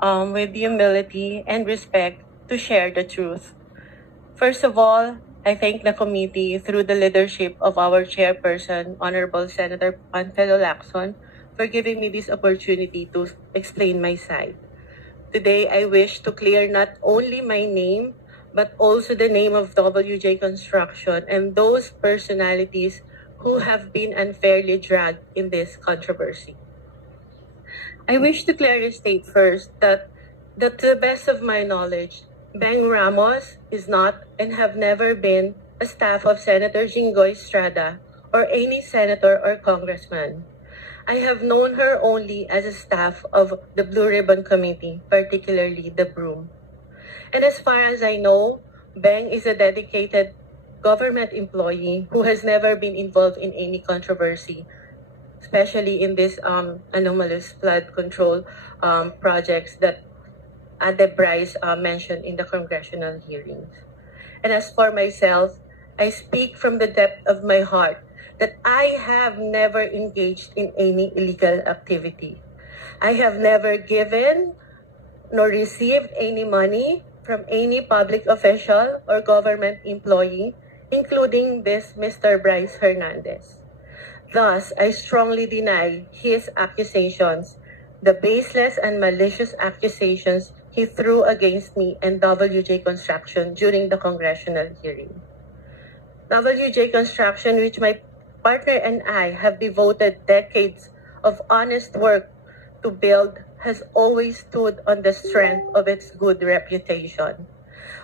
with humility and respect to share the truth. First of all, I thank the committee through the leadership of our chairperson, Honorable Senator Panfilo Lacson, for giving me this opportunity to explain my side. Today, I wish to clear not only my name, but also the name of WJ Construction and those personalities who have been unfairly dragged in this controversy. I wish to clearly state first that to the best of my knowledge, Beng Ramos is not and have never been a staff of Senator Jinggoy Estrada or any senator or congressman. I have known her only as a staff of the Blue Ribbon Committee, particularly the Broom. And as far as I know, Beng is a dedicated government employee who has never been involved in any controversy, especially in this anomalous flood control projects that Ade Bryce mentioned in the congressional hearings. And as for myself, I speak from the depth of my heart that I have never engaged in any illegal activity. I have never given nor received any money from any public official or government employee, including this Mr. Bryce Hernandez. Thus, I strongly deny his accusations, the baseless and malicious accusations he threw against me and WJ Construction during the congressional hearing. WJ Construction, which my partner and I have devoted decades of honest work to build, has always stood on the strength of its good reputation.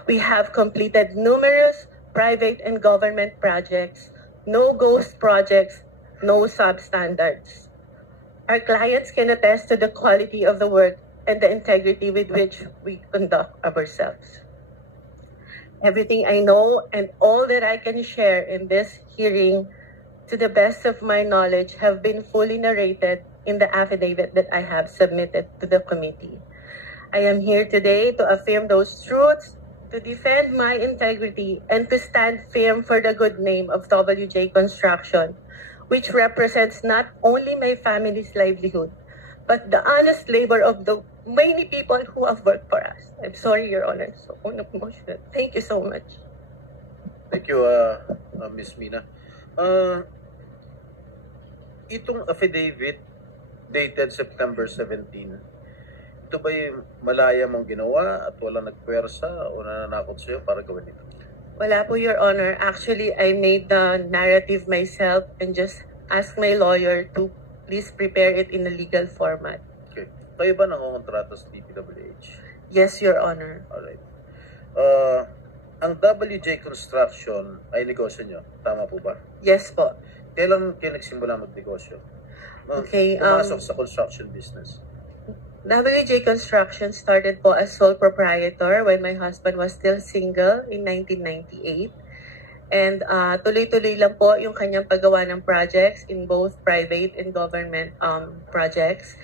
We have completed numerous private and government projects, no ghost projects, no substandards. Our clients can attest to the quality of the work and the integrity with which we conduct ourselves. Everything I know and all that I can share in this hearing, to the best of my knowledge, have been fully narrated in the affidavit that I have submitted to the committee. I am here today to affirm those truths, to defend my integrity, and to stand firm for the good name of WJ Construction, which represents not only my family's livelihood, but the honest labor of the many people who have worked for us. I'm sorry, Your Honor, so emotional. Thank you so much. Thank you, Ms. Mina. Itong affidavit dated September 17, ito ba yung malaya mong ginawa at walang nagpwersa o nananakot sa'yo para gawin ito? Wala po, Your Honor. Actually, I made the narrative myself and just asked my lawyer to please prepare it in a legal format. Okay. Kayo ba nangongontrata sa DPWH? Yes, Your Honor. Alright. Ang WJ Construction ay negosyo nyo. Tama po ba? Yes po. Kailan kayo nagsimula magnegosyo? Okay. Pumasok sa construction business. WJ Construction started po as sole proprietor when my husband was still single in 1998. And tuloy-tuloy lang po yung kanyang paggawa ng projects in both private and government projects.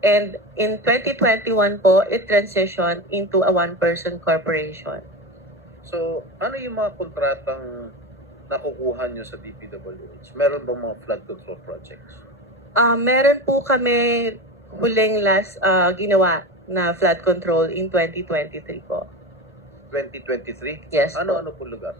And in 2021 po, it transitioned into a one-person corporation. So, ano yung mga kontratang nakukuha nyo sa DPWH? Meron bang mga flood control projects? Meron po kami huling last ginawa na flood control in 2023 po. 2023? Yes. Ano po lugar?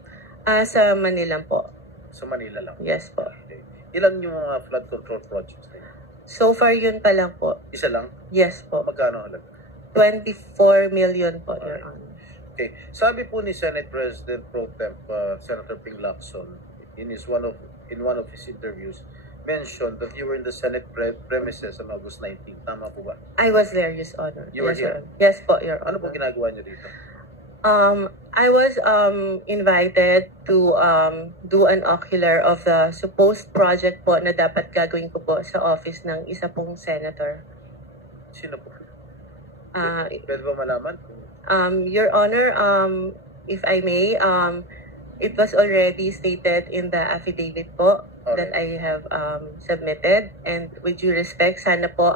Sa Manila po. Sa Manila lang? Yes po. Okay. Ilan yung mga flood control projects na yun? So far yun pa lang po. Isa lang? Yes po. Magkano halaga? 24 million po, Your Honor. Okay. Sabi po ni Senate President Pro Temp Senator Ping Lacson in one of his interviews, mentioned that you were in the Senate premises on August 19. Tama po ba? I was there, Your Honor. You were here? Yes po, Your Honor. Ano po ginagawa niyo dito? I was invited to do an ocular of the supposed project po na dapat gagawin ko po sa office ng isa pong senator. Sino po? Pwede ba malaman? Your Honor, if I may, it was already stated in the affidavit po that I have submitted, and with due respect, sana po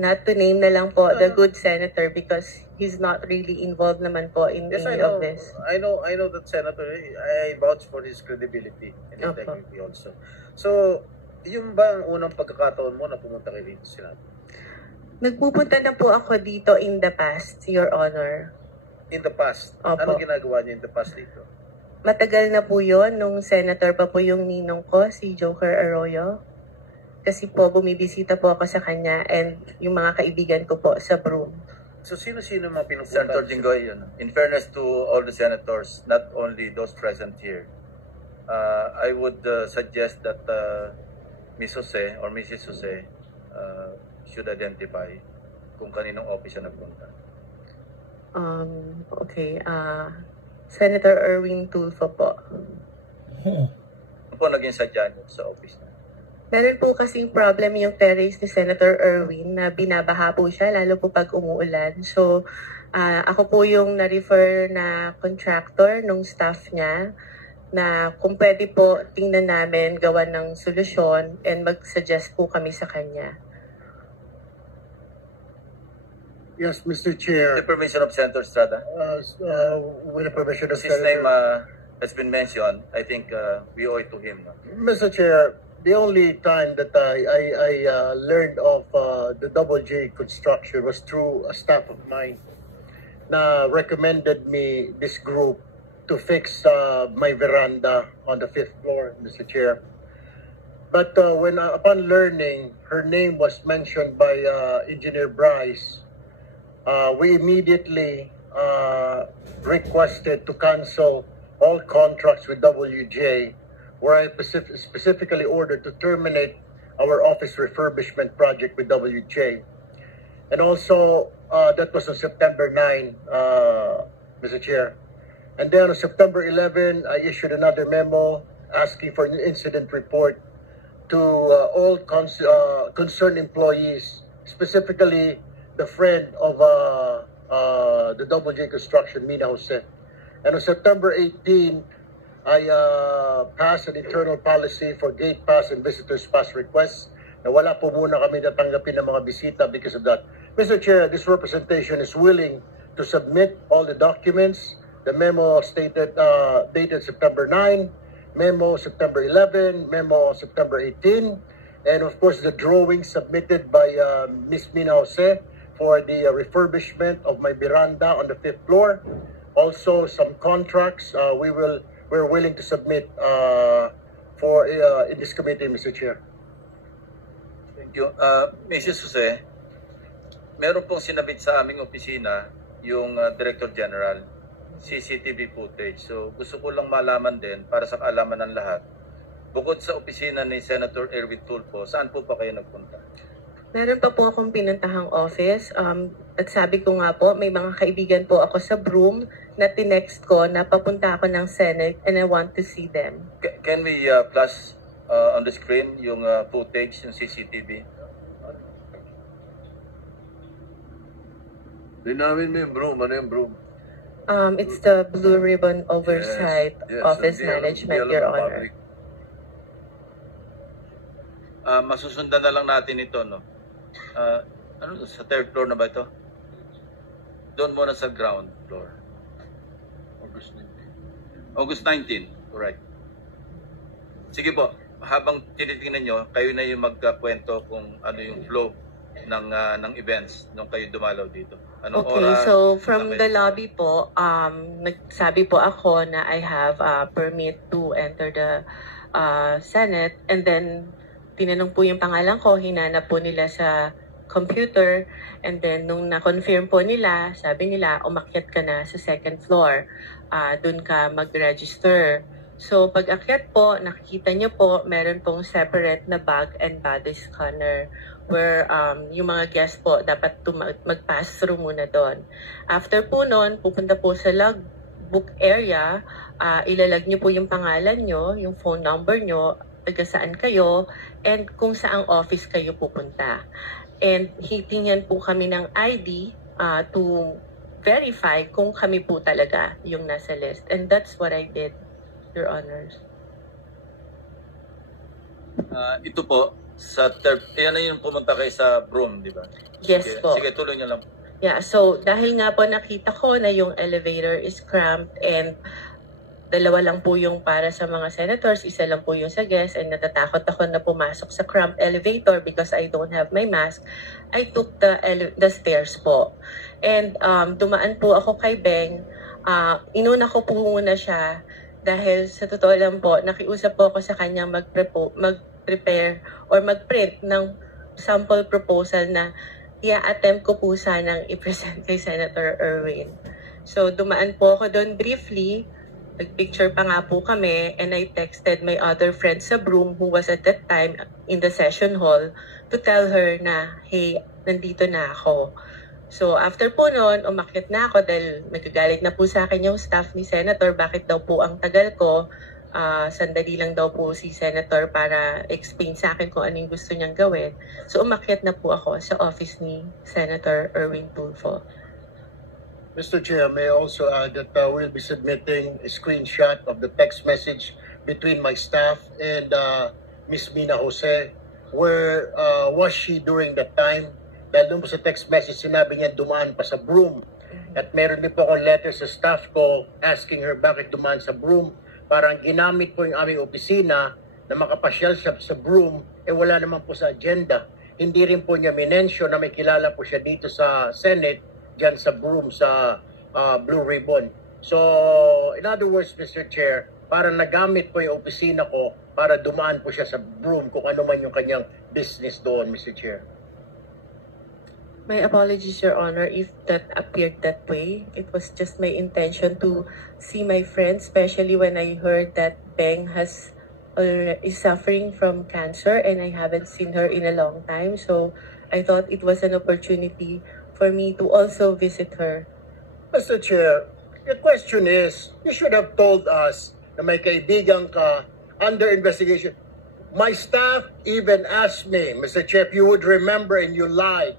not to name na lang po the good senator because he's not really involved naman po in any of this. I know that senator, I vouch for his credibility and integrity also. So, yung ba ang unang pagkakataon mo na pumunta kay dito Senado? Nagpupunta na po ako dito in the past, Your Honor. In the past? Opo. Anong ginagawa niyo in the past dito? Matagal na po yun, nung senator pa po yung ninong ko, si Joker Arroyo. Kasi po, bumibisita po ako sa kanya and yung mga kaibigan ko po sa Broome. So sino-sino mga pinupunta? Senator Jinggoy, in fairness to all the senators, not only those present here, I would suggest that Ms. Jose or Mrs. Jose should identify kung kaninong office siya nagpunta. Okay, Senator Erwin Tulfo po. Ano po naging sadya niyo sa office niya? Meron po kasing problem yung terrace ni Senator Erwin na binabaha po siya, lalo po pag umuulan. So, ako po yung na-refer na contractor nung staff niya na kung pwede po tingnan namin gawa ng solusyon and mag-suggest po kami sa kanya. Yes, Mr. With Chair. the permission of Senator Estrada, With the permission of his name Senator. has been mentioned. I think we owe it to him. No? Mr. Chair, the only time that I learned of the Double J construction was through a staff of mine na recommended me this group to fix my veranda on the 5th floor, Mr. Chair. But when upon learning her name was mentioned by Engineer Bryce, we immediately requested to cancel all contracts with WJ, where I specifically ordered to terminate our office refurbishment project with WJ. And also, that was on September 9, Mr. Chair. And then on September 11, I issued another memo asking for an incident report to all concerned employees, specifically the friend of the Double J Construction, Mina Jose. And on September 18, I passed an internal policy for gate pass and visitors pass requests na wala po muna kami natanggapin ng mga bisita because of that. Mr. Chair, this representation is willing to submit all the documents. The memo stated dated September 9, memo September 11, memo September 18, and of course the drawing submitted by Ms. Mina Jose for the refurbishment of my veranda on the 5th floor. Also, some contracts we're willing to submit for in this committee, Mr. Chair. Thank you. Mrs. Jose, meron pong sinabit sa aming opisina yung Director General, CCTV footage. So gusto ko lang malaman din para sa kaalaman ng lahat. Bukod sa opisina ni Senator Erwin Tulfo, saan po pa kayo nagpunta? Meron pa po akong pinuntahang office. At sabi ko nga po, may mga kaibigan po ako sa Broome na tinext ko na papunta ako ng Senate and I want to see them. Can we flash on the screen yung footage, yung CCTV? Linawin mo yung Broome. Ano yung Broome? It's the Blue Ribbon Oversight Yes, Office hindi alam- Management, hindi alam Your ng Honor. public. Masusundan na lang natin ito, no? Ano, sa third floor na ba ito? Doon muna sa ground floor. August 19, correct. Sige po, habang tinitingnan nyo, kayo na yung magkakwento kung ano yung flow ng events nung kayo dumalaw dito. Anong Okay, oras? so from Sabay- the lobby po, nagsabi po ako na I have a permit to enter the Senate, and then tinanong po yung pangalan ko, hinanap po nila sa computer, and then nung na-confirm po nila, sabi nila, umakyat ka na sa second floor, dun ka mag-register. So pag akyat po, nakikita niyo po, meron pong separate na bag and body scanner where yung mga guests po dapat mag-pass through muna doon. After po noon, pupunta po sa logbook area, ilalag niyo po yung pangalan niyo, yung phone number niyo, taga saan kayo, and kung saang office kayo pupunta. And hitingnan po kami ng ID to verify kung kami po talaga yung nasa list. And that's what I did, Your Honors. Ito po, sa third, yan na yung pumunta kayo sa Broome, di ba? Yes Sige, po. sige, tuloy nyo lang. Yeah, so dahil nga po nakita ko na yung elevator is cramped and dalawa lang po yung para sa mga senators, isa lang po yung sa guests, and natatakot ako na pumasok sa cramped elevator because I don't have my mask. I took the stairs po. And dumaan po ako kay Beng. Inuna ko po muna siya dahil sa totoo lang po, nakiusap po ako sa kanya mag-prepare or mag-print ng sample proposal na i-attempt ko po sanang i-present kay Senator Erwin. So dumaan po ako doon briefly. Nag-picture pa nga po kami, and I texted my other friend sa Broome who was at that time in the session hall to tell her na, hey, nandito na ako. So after po noon, umakyat na ako dahil nagagalit na po sa akin yung staff ni Senator. Bakit daw po ang tagal ko? Sandali lang daw po si Senator para explain sa akin kung anong gusto niyang gawin. So umakyat na po ako sa office ni Senator Erwin Tulfo. Mr. Chair, may I also add that we'll be submitting a screenshot of the text message between my staff and Ms. Mina Jose. Where was she during that time? Dahil doon po sa text message, sinabi niya dumaan pa sa Broome. At meron din po akong letter sa staff ko asking her bakit dumaan sa Broome. Parang ginamit po yung aming opisina na makapasyal siya sa Broome, wala naman po sa agenda. Hindi rin po niya minensyon na may kilala po siya dito sa Senate, dyan sa Broome, sa Blue Ribbon. So, in other words, Mr. Chair, parang nagamit po yung opisina ko para dumaan po siya sa Broome kung ano man yung kanyang business doon, Mr. Chair. My apologies, Your Honor, if that appeared that way. It was just my intention to see my friend, especially when I heard that Beng is suffering from cancer and I haven't seen her in a long time. So I thought it was an opportunity for me to also visit her. Mr. Chair, the question is, you should have told us na may kaibigan ka under investigation. My staff even asked me, Mr. Chair, if you would remember and you lied.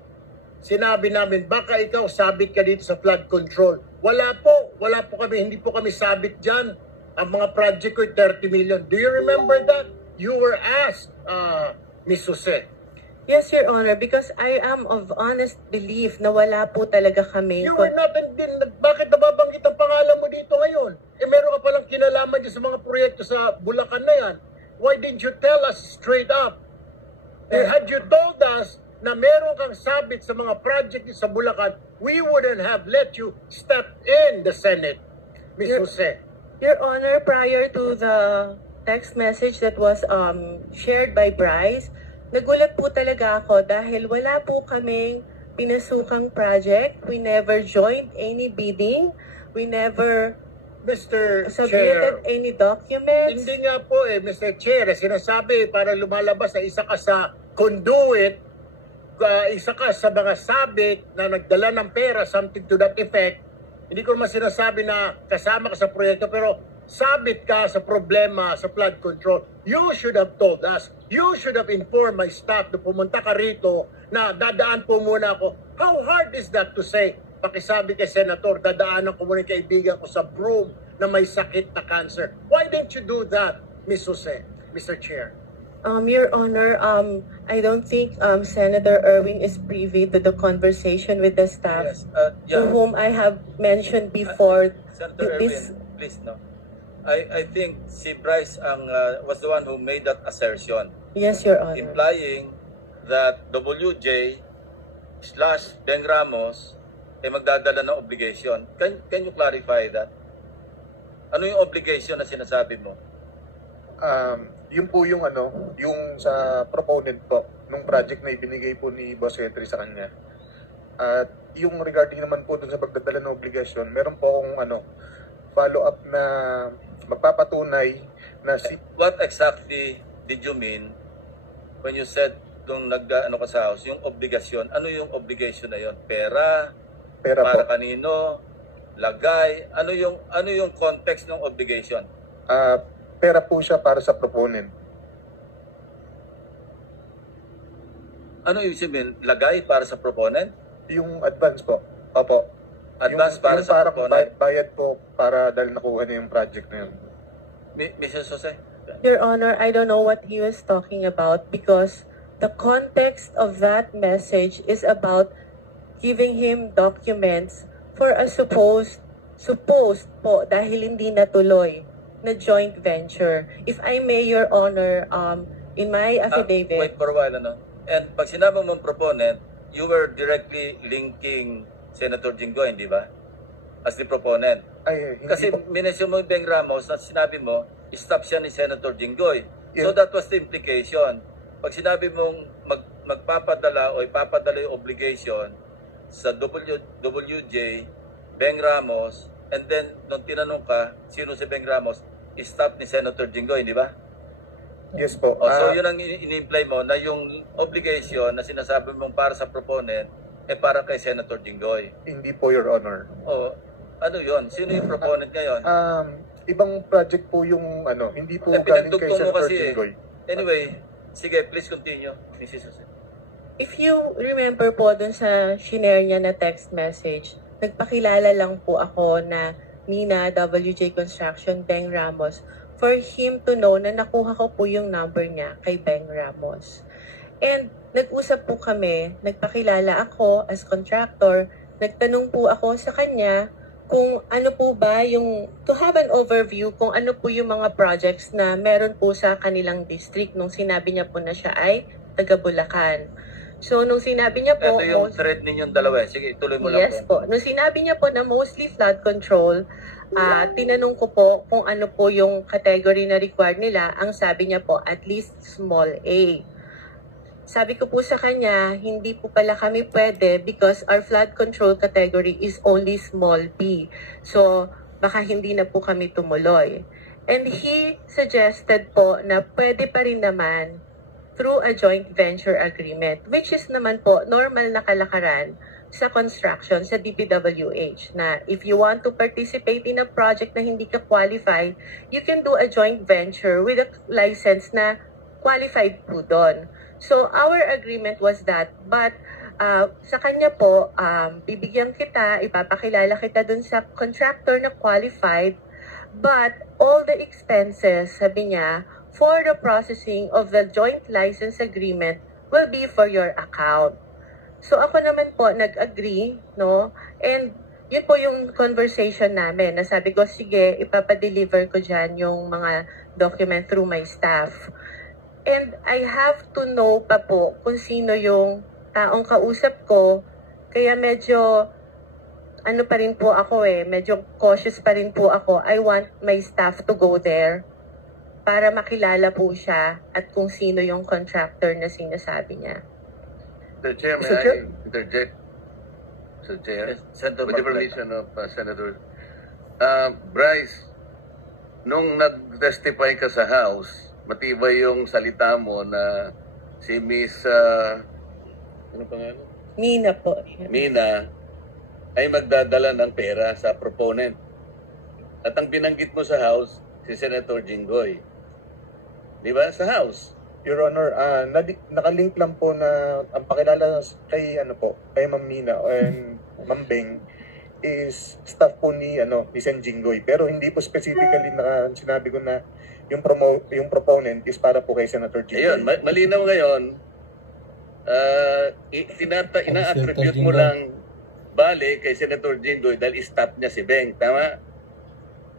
Sinabi namin, baka ikaw sabit ka dito sa flood control. Wala po kami, hindi po kami sabit dyan. Ang mga project ko 30 million. Do you remember that? You were asked, Ms. Jose. Yes, Your Honor, because I am of honest belief na wala po talaga kami. You were not, bakit nababanggit ang pangalan mo dito ngayon? Meron ka palang kinalaman dyan sa mga proyekto sa Bulacan na yan. Why didn't you tell us straight up? Had you told us na meron kang sabit sa mga project sa Bulacan, we wouldn't have let you step in the Senate, Ms. Jose. Your Honor, prior to the text message that was shared by Bryce, nagulat po talaga ako dahil wala po kaming pinasukang project. We never joined any bidding. We never submitted any documents. Hindi nga po Mr. Chair, sinasabi para lumalabas na isa ka sa conduit, isa ka sa mga sabit na nagdala ng pera, something to that effect. Hindi ko naman sinasabi na kasama ka sa proyekto, pero sabit ka sa problema sa flood control. You should have told us. You should have informed my staff na pumunta ka rito na dadaan po muna ako. How hard is that to say? Pakisabi kay Senator, dadaanan ko muna yung kaibigan ko sa Broome na may sakit na cancer. Why didn't you do that, Ms. Jose, Mr. Chair? Your Honor, I don't think Senator Erwin is privy to the conversation with the staff, to whom I have mentioned before. Senator Erwin, please, no. I think si Bryce was the one who made that assertion. Yes, Your Honor. Implying that WJ/Beng Ramos ay magdadala ng obligation. Can you clarify that? Ano yung obligation na sinasabi mo? Yun po yung yung sa proponent po nung project na ibinigay po ni Boss Secretary sa kanya. At yung regarding naman po dun sa pagdadala ng obligasyon, meron po akong follow-up na magpapatunay na What exactly did you mean when you said nung ka sa house, yung obligasyon? Ano yung obligation na yun? Pera para po kanino? Lagay? Ano yung context ng obligation? Pera po siya para sa proponent. Ano yung sabihin? Lagay para sa proponent? Yung advance po. Opo. Advance para sa proponent? Bayad po para dahil nakuha na yung project na yun. Mrs. Jose? Your Honor, I don't know what he was talking about because the context of that message is about giving him documents for a supposed po dahil hindi natuloy na joint venture. If I may, Your Honor, in my affidavit, Wait for a while, ano? And pag sinabi mong proponent, you were directly linking Senator Jinggoy, di ba? As the proponent. Ay, hindi Kasi po. minesyon mo yung Beng Ramos at sinabi mo, stop siya ni Senator Jinggoy. So Yeah. that was the implication. Pag sinabi mong magpapadala o ipapadala yung obligation sa WJ, Beng Ramos, and then nung tinanong ka, sino si Beng Ramos, stop ni Senator Jinggoy, di ba? Yes po. So yun ang in-imply mo na yung obligation na sinasabi mong para sa proponent para kay Senator Jinggoy. Hindi po, Your Honor. Ano yun? Sino yung proponent ngayon? Ibang project po yung hindi po galing kay Pinagdugtong mo Senator kasi Jinggoy. Anyway, sige, please continue, Mrs. Jose. if you remember po dun sa shinare niya na text message, nagpakilala lang po ako na Mina WJ Construction Beng Ramos for him to know na nakuha ko po yung number niya kay Beng Ramos. And nag-usap po kami, nagpakilala ako as contractor, nagtanong po ako sa kanya kung ano po ba yung, to have an overview kung ano po yung mga projects na meron po sa kanilang district nung sinabi niya po na siya ay taga Bulacan. So, nung sinabi niya po... Ito yung thread ninyong dalawa. Sige, ituloy mo lang Yes po. Nung sinabi niya po na mostly flood control, tinanong ko po kung ano po yung category na required nila. Ang sabi niya po, at least small A. Sabi ko po sa kanya, hindi po pala kami pwede because our flood control category is only small B. So, baka hindi na po kami tumuloy. And he suggested po na pwede pa rin naman through a joint venture agreement, which is naman po normal na kalakaran sa construction sa DPWH na if you want to participate in a project na hindi ka qualified, you can do a joint venture with a license na qualified po doon. So our agreement was that, but sa kanya po, bibigyan kita, ipapakilala kita doon sa contractor na qualified, but all the expenses, sabi niya, for the processing of the joint license agreement will be for your account. So ako naman po nag-agree, no? And yun po yung conversation namin. Nasabi ko, sige, ipapadeliver ko dyan yung mga document through my staff. And I have to know pa po kung sino yung taong kausap ko. Kaya medyo, ano pa rin po ako medyo cautious pa rin po ako. I want my staff to go there para makilala po siya at kung sino yung contractor na sinasabi niya. Mr. Chair, may Mr. Chair? I interject? Mr. Chair, Yes, Senator with the Marcoleta. permission of Senator. Bryce, nung nag-testify ka sa House, matibay yung salita mo na si Miss ano pangalan? Mina po. Mina ay magdadala ng pera sa proponent. At ang binanggit mo sa House, si Senator Jinggoy. Di ba? Sa House. Your Honor, nakalink lang po na ang pakilala kay kay Ma'am Mina and Ma'am Beng is staff po ni Sen Jinggoy, pero hindi po specifically na sinabi ko na yung proponent is para po kay Senator Jinggoy. Ayun, malinaw ngayon. Ina-attribute mo lang bale kay Senator Jinggoy dahil stop niya si Beng. Tama?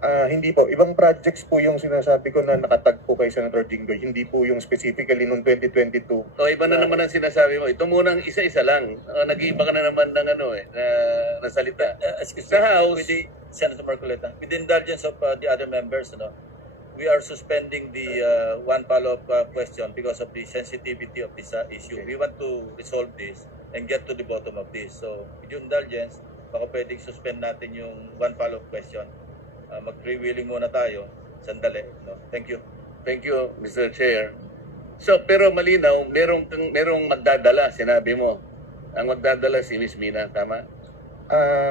Hindi po. Ibang projects po yung sinasabi ko na nakatag po kay Senator Jinggoy. Hindi po yung specifically noong 2022. O iba na naman ang sinasabi mo. Ito munang isa-isa lang. Nag-iiba ka na naman ng na salita. Excuse Sa me, House, with the Senator Marcoleta, with the indulgence of the other members, we are suspending the one follow-up question because of the sensitivity of this issue. We want to resolve this and get to the bottom of this. So, with your indulgence, baka pwedeng suspend natin yung one follow-up question. Mag-freewheeling muna tayo. Sandali. Thank you. Thank you, Mr. Chair. So, pero malinaw, merong magdadala, sinabi mo. Ang magdadala si Miss Mina, tama?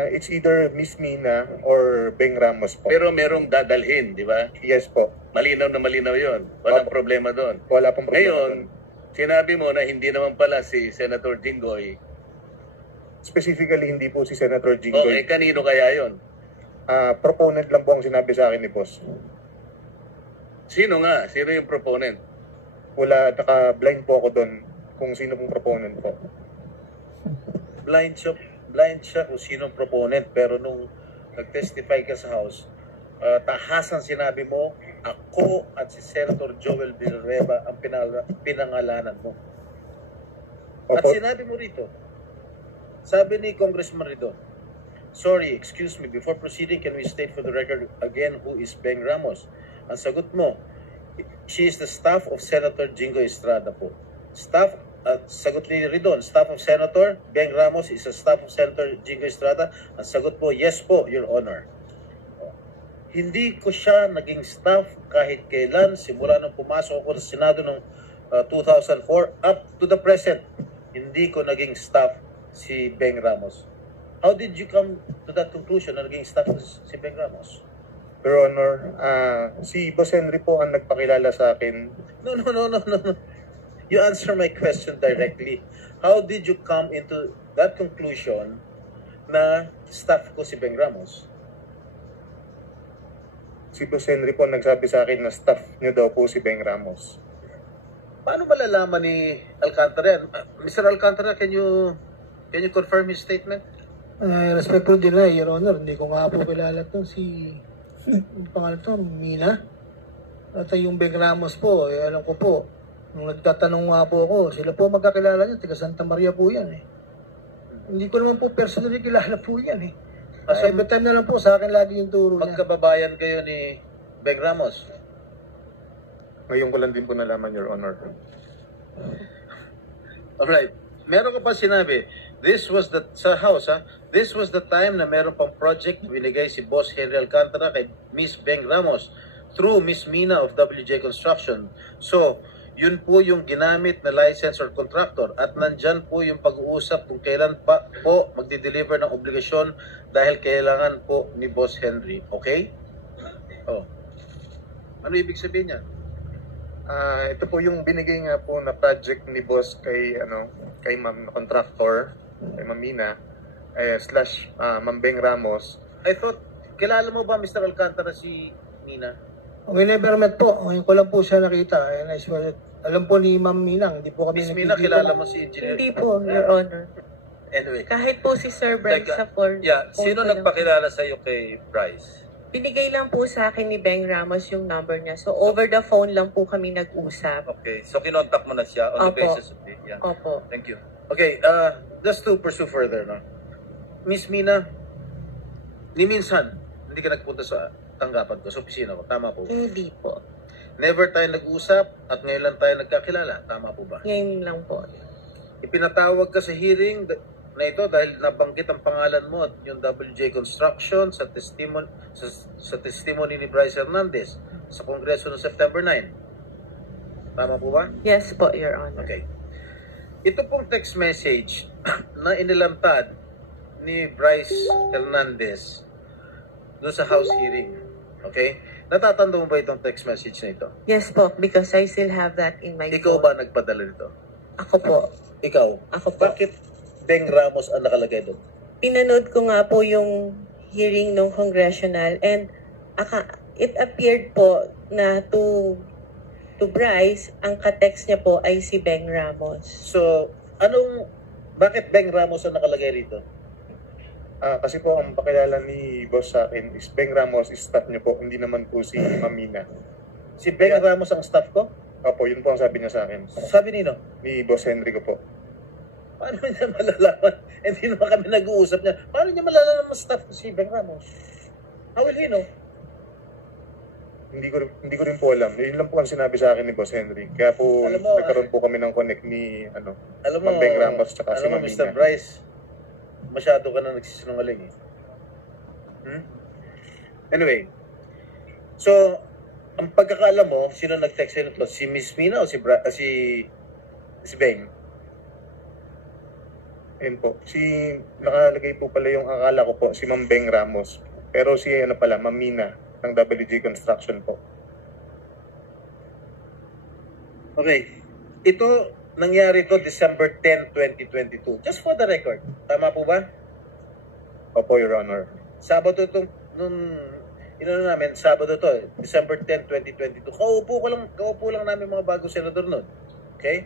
It's either Miss Mina or Beng Ramos po. Pero merong dadalhin, di ba? Yes po. Malinaw na malinaw yon. Walang problema doon. Wala pong problema. Ngayon, sinabi mo na hindi naman pala si Senator Jinggoy. Specifically, hindi po si Senator Okay, Jinggoy. kanino kaya yon? Proponent lang po ang sinabi sa akin ni Boss. Sino nga? Sino yung proponent? Wala, naka-blind po ako doon kung sino pong proponent po. Blind siya kung sino ang proponent, pero nung nag-testify ka sa House, tahasan sinabi mo, ako at si Senator Joel Villanueva ang pinangalanan mo. At Opo. sinabi mo rito, sabi ni Congressman Ridon, sorry, excuse me, before proceeding, can we state for the record again who is Beng Ramos? Ang sagot mo, she is the staff of Senator Jingo Estrada po. Staff, sagot ni Ridon, staff of Senator Beng Ramos is a staff of Senator Jingo Estrada. Ang sagot po, yes po, Your Honor. Hindi ko siya naging staff kahit kailan, simula nung pumasok ako sa Senado noong 2004 up to the present. Hindi ko naging staff si Beng Ramos. How did you come to that conclusion na naging staff si Beng Ramos? Your Honor, si Boss Henry po ang nagpakilala sa akin. No. You answer my question directly. How did you come into that conclusion na staff ko si Beng Ramos? Si Boss Henry po ang nagsabi sa akin na staff niyo daw po si Beng Ramos. Paano malalaman ni Alcantara yan? Mr. Alcantara, can you confirm his statement? Respectful delay, Your Honor. Hindi ko nga po kilala to si pangalan to, Mina. At yung Beng Ramos po, alam ko po, nung nagtatanong nga po ako, sila po magkakilala niya, taga Santa Maria po yan eh. Hindi ko naman po personally kilala po yan eh. Every time na lang po, sa akin lagi yung turo niya. Magkababayan kayo ni Beng Ramos? Ngayon ko lang din po nalaman, Your Honor. Alright. Meron ka pa sinabi, this was the, sa house ha, this was the time na meron pang project binigay si Boss Henry Alcantara kay Miss Beng Ramos through Miss Mina of WJ Construction. So, yun po yung ginamit na license or contractor at nandyan po yung pag-uusap kung kailan pa po magdi-deliver ng obligasyon dahil kailangan po ni Boss Henry. Okay? Oh. Ano ibig sabihin niya? Ito po yung binigay nga po na project ni Boss kay Ma'am na contractor, kay Ma'am Mina, slash Ma'am Beng Ramos. I thought, kilala mo ba Mr. Alcantara si Mina? We never met po. Ngayon ko lang po siya nakita. And I swear that, alam po ni Ma'am Minang, hindi po kami Miss Mina, kilala mo si Engineer? Hindi po, Your Honor. Anyway. Kahit po si Sir Bryce sa for... Yeah, sino nagpakilala sa iyo kay Bryce? Binigay lang po sa akin ni Beng Ramos yung number niya. So, over the phone lang po kami nag-usap. Okay, so kinontak mo na siya on the Opo. basis of it. Yeah. Opo. Thank you. Okay, just to pursue further, no? Miss Mina, ni minsan, hindi ka nagpunta sa tanggapan ko, sa opisina ko. Tama po. Hindi po. Never tayo nag-usap at ngayon lang tayo nagkakilala. Tama po ba? Ngayon lang po. Ipinatawag ka sa hearing na ito dahil nabanggit ang pangalan mo at yung WJ Construction sa testimony ni Bryce Hernandez sa Kongreso noong September 9. Tama po ba? Yes po, Your Honor. Okay. Ito pong text message na inilantad ni Bryce Hernandez doon sa House hearing. Okay? Natatanda mo ba itong text message na ito? Yes po, because I still have that in my Ikaw phone. ba nagpadala nito? Ako po. Ikaw? Ako po. Bakit Beng Ramos ang nakalagay doon? Pinanood ko nga po yung hearing ng congressional and it appeared po na to Bryce, ang ka-text niya po ay si Beng Ramos. So, bakit Beng Ramos ang nakalagay rito? Kasi po ang pakilala ni Boss sa akin is Beng Ramos is staff niyo po, hindi naman po si Ma'am Mina. Si Beng Ramos ang staff ko? Opo, yun po ang sabi niya sa akin. Sabi nino? Ni Boss Henry ko po. Paano niya malalaman? Hindi naman kami nag-uusap niya. Paano niya malalaman na staff ko si Beng Ramos? How will he know? Hindi ko rin po alam. Yun lang po ang sinabi sa akin ni Boss Henry. Kaya po Alam mo, nagkaroon po kami ng connect ni Alam mo, Ma'am Beng Ramos tsaka si alam mo, Ma'am Mr. Mina. Bryce, masyado ka na nagsisinungaling eh. Anyway, so, ang pagkakaalam mo, sino nag-text sa'yo nito? Si Miss Mina o si Beng? Ayun po. Nakalagay po pala yung akala ko po, si Ma'am Beng Ramos. Pero si Ma'am Mina ng WJ Construction po. Okay. Ito, nangyari to December 10, 2022. Just for the record. Tama po ba? Opo, Your Honor. Sabado itong, Sabado to, December 10, 2022. Kaupo lang namin mga bagong senador nun. Okay?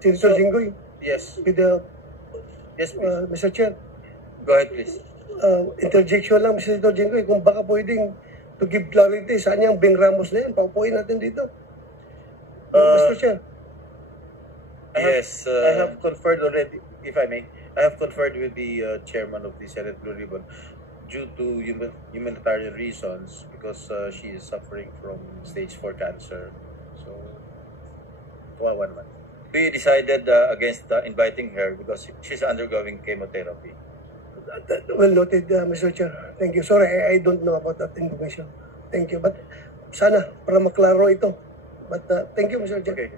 Senator So- Jinggoy, Yes. with the, Yes, please. Mr. Chair, Go ahead, please. interjection lang, Senator Jinggoy, kung baka pwedeng to give clarity. Saan yung Beng Ramos na yan? Paupuin natin dito. Mr. Chair. Yes. I have conferred already, if I may, I have conferred with the chairman of the Senate Blue Ribbon due to humanitarian reasons because she is suffering from stage 4 cancer. So, kawawa naman. We decided against inviting her because she's undergoing chemotherapy. Well noted, Mr. Chair. Thank you. Sorry, I don't know about that information. Thank you. But sana, para maklaro ito. But thank you, Mr. Chair. Okay.